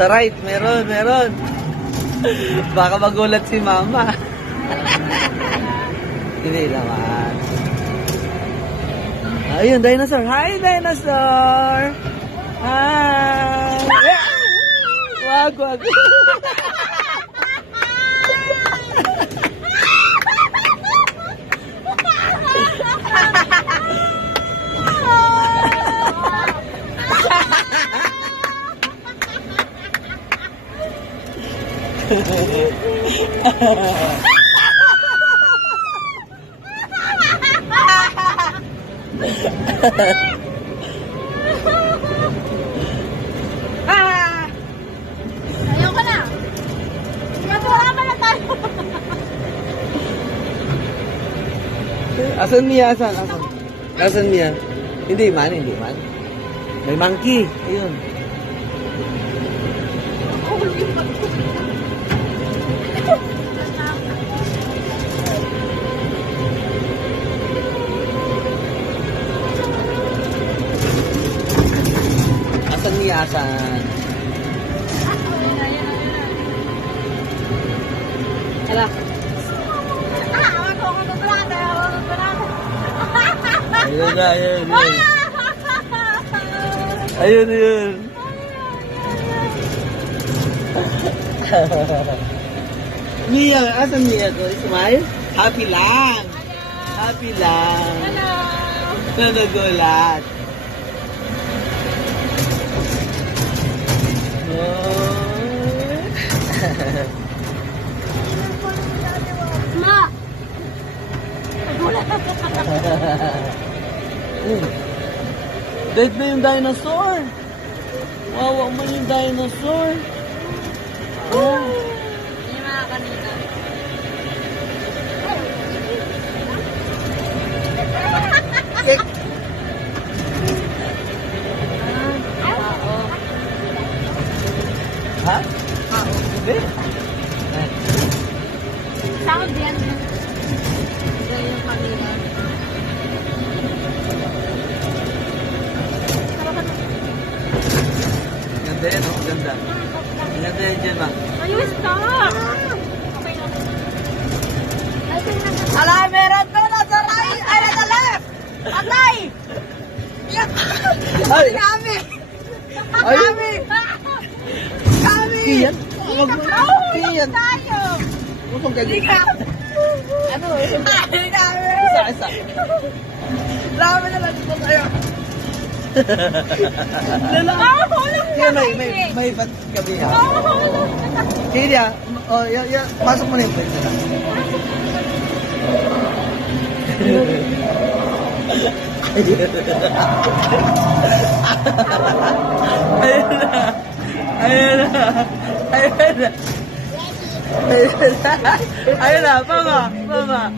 Sa right, meron, meron. Baka magulat si mama. Hindi naman. Ayun, dinosaur. Hi, dinosaur! Hi! Wag, wag. Ayoko na. Matulama na tayo. Asan Mia? Asan? Asan? Asan Mia? Hindi man, hindi man. May monkey. Ayun. Asan Mia? Asan? Hala. Ayun na, ayun, ayun. Ayun, ayun. Mia, asan Mia ko? Smile? Happy lang. Happy lang. Hello. Nanagulat. Ma. Dead na yung dinosaur. Wawa mo yung dinosaur. Oh. Hindi mga kanina. Ha? Hindi. Sound yan. Yan yung kanina. Ganda yan, oh. Ganda. Ganda yan dyan, ma. Ayun, stop! Okay lang. Ala, meron to na sa right! Ay, nasa left! Atay! Ay! Kami! Ay! Kami! Kami! Kiyan? Kiyan? Tayo! Usong ka dito. Ano? Ay, kami! Isa, isa. Dami na lang dito tayo. Hulog Kaya na may ba't gabi ha? Hulog na. Kaya, oh, pasok mo na yung plate nila. Ayun na. Ayun na. Ayun na. Ayun na. Ayun na. Mama. Mama.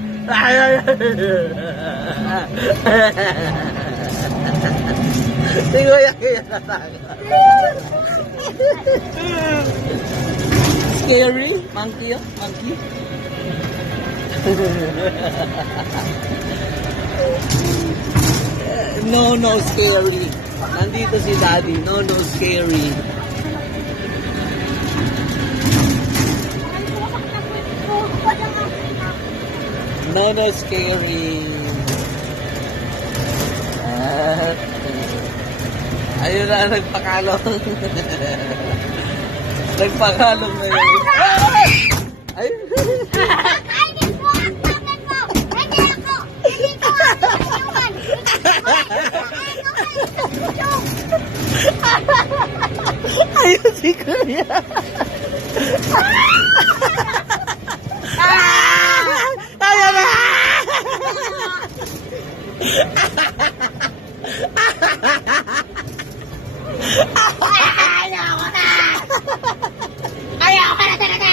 Tingnan yan. Kaya scary? Monkey yun? Monkey? No, no, scary. Nandito si Daddy. No, no, scary. No, no, scary. Ayun na, nagpakalong. Nagpakalong na yun. Ayun. Kainin mo ang kamay mo! Hindi ako! Hindi ko ako! Ayun si Kuya. Ayun na. Ayoko na! Ayoko na talaga!